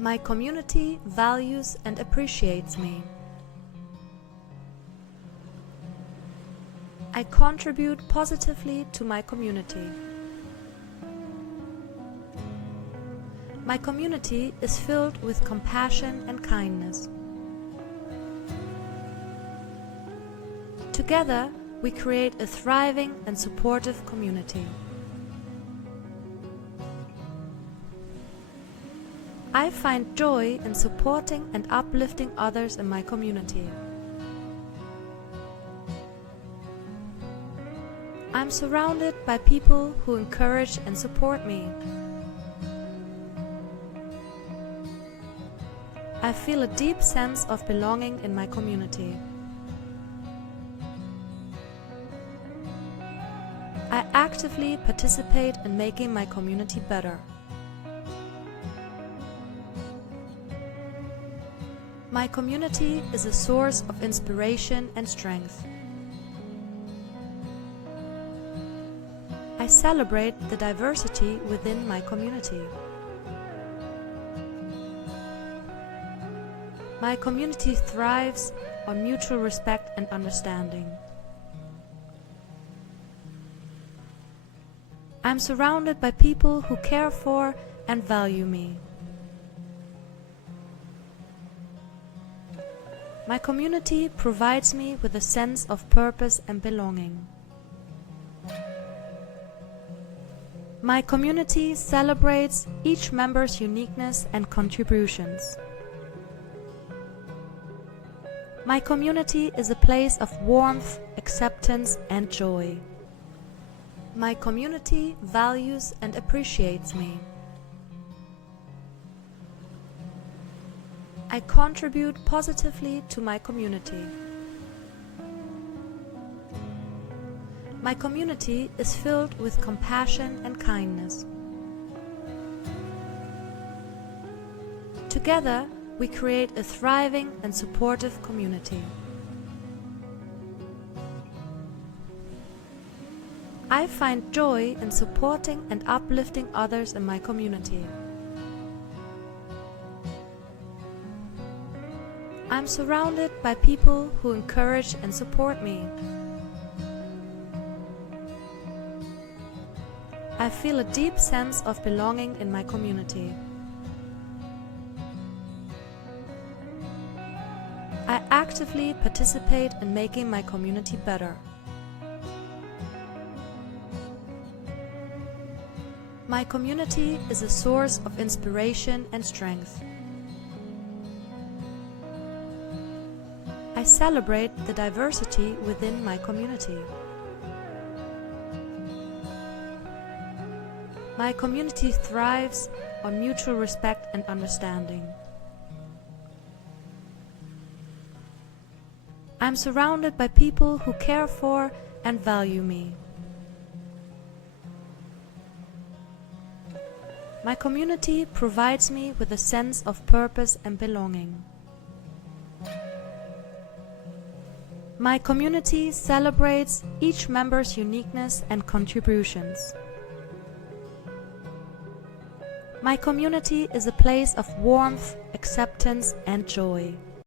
My community values and appreciates me. I contribute positively to my community. My community is filled with compassion and kindness. Together, we create a thriving and supportive community. I find joy in supporting and uplifting others in my community. I'm surrounded by people who encourage and support me. I feel a deep sense of belonging in my community. I actively participate in making my community better. My community is a source of inspiration and strength. I celebrate the diversity within my community. My community thrives on mutual respect and understanding. I'm surrounded by people who care for and value me. My community provides me with a sense of purpose and belonging. My community celebrates each member's uniqueness and contributions. My community is a place of warmth, acceptance, and joy. My community values and appreciates me. I contribute positively to my community. My community is filled with compassion and kindness. Together, we create a thriving and supportive community. I find joy in supporting and uplifting others in my community. I'm surrounded by people who encourage and support me. I feel a deep sense of belonging in my community. I actively participate in making my community better. My community is a source of inspiration and strength. I celebrate the diversity within my community. My community thrives on mutual respect and understanding. I'm surrounded by people who care for and value me. My community provides me with a sense of purpose and belonging. My community celebrates each member's uniqueness and contributions. My community is a place of warmth, acceptance, and joy.